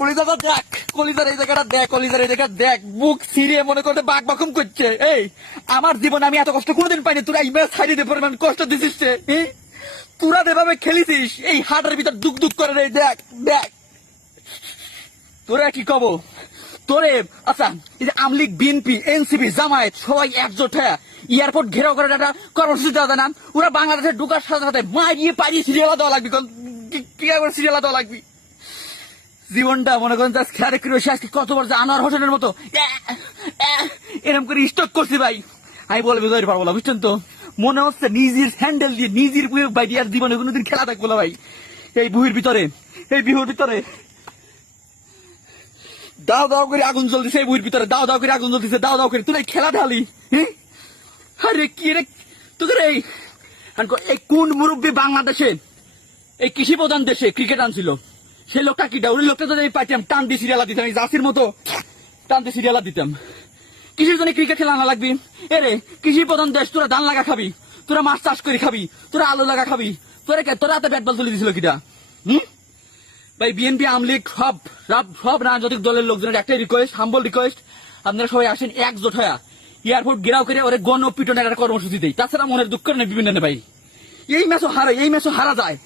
কলিজাটা দেখ, কলিজার এই জায়গাটা দেখ, কলিজার এই জায়গা দেখ, বুক সিরিয়ে মনে করতে বাঘ বাকুম করছে। এই আমার জীবনে আমি এত কষ্ট কোনোদিন পাইনি, তোরা এই ম্যাচ ছাড়িয়ে পরিমাণ কষ্ট দিছিস রে। তোরা যেভাবে খেলিছিস এই হাটের ভিতর দুক দুক করে রে, দেখ দেখ তোরা কি কব তোরে। আচ্ছা এই যে আমলিগ, বিএনপি, এনসিপি, জামায়াত সবাই একজোট হয়ে এয়ারপোর্ট ঘেরাও করে একটা কর্মসূচি দেওয়া যায় না? ওরা বাংলাদেশে ঢুকার সাথে সাথে মারিয়ে পারিয়ে সিরিয়াল দেওয়া লাগবে, কি করে সিরিয়াল দেওয়া লাগবে? জীবনটা মনে করেন খেয়াল করে আজকে কতবার যে আনোয়ার হোসেনের মতো এরকম করে স্টক করছি ভাই, আমি বলে বুঝতে পারবো না, বুঝছেন তো? মনে হচ্ছে নিজের স্যান্ডেল দিয়ে নিজের ভাই আর জীবনে কোনোদিন খেলা থাকবো না ভাই। এই বুহির ভিতরে, এই বিহুর ভিতরে দাও দাও করে আগুন জ্বলতেছে, এই বুহির ভিতরে দাও দাও করে আগুন জ্বলতেছে, দাও দাও করে তুই খেলা ঢালি। আরে কি রে তোদের এই কোন মুরব্বী বাংলাদেশে এই কৃষি প্রধান দেশে ক্রিকেট আনছিল? সেই লোকটা কি ওই লোকটা যদি আমি পাইতাম টান দিয়ে সিরিয়ালা দিতাম, এই জার্সির মতো টান দিয়ে সিরিয়ালা দিতাম। কৃষির জন্য ক্রিকেট খেলা আনা লাগবি? এরে কৃষি প্রধান দেশ, তোরা ধান লাগা খাবি, তোরা মাছ চাষ করে খাবি, তোরা আলু লাগা খাবি, তোরা হাতে ব্যাট বল তুলে দিছিল কিটা? ভাই বিএনপি, আমলিগ সব সব রাজনৈতিক দলের লোকজনের একটাই রিকোয়েস্ট, হাম্বল রিকোয়েস্ট, আপনারা সবাই আসেন একজোট হয়ে এয়ারপোর্ট ঘেরাও করে ওরে গণ পিটনের একটা কর্মসূচি দেয়। তাছাড়া মনের দুঃখ নেই বিভিন্ন ভাই, এই ম্যাচও হারা যায়।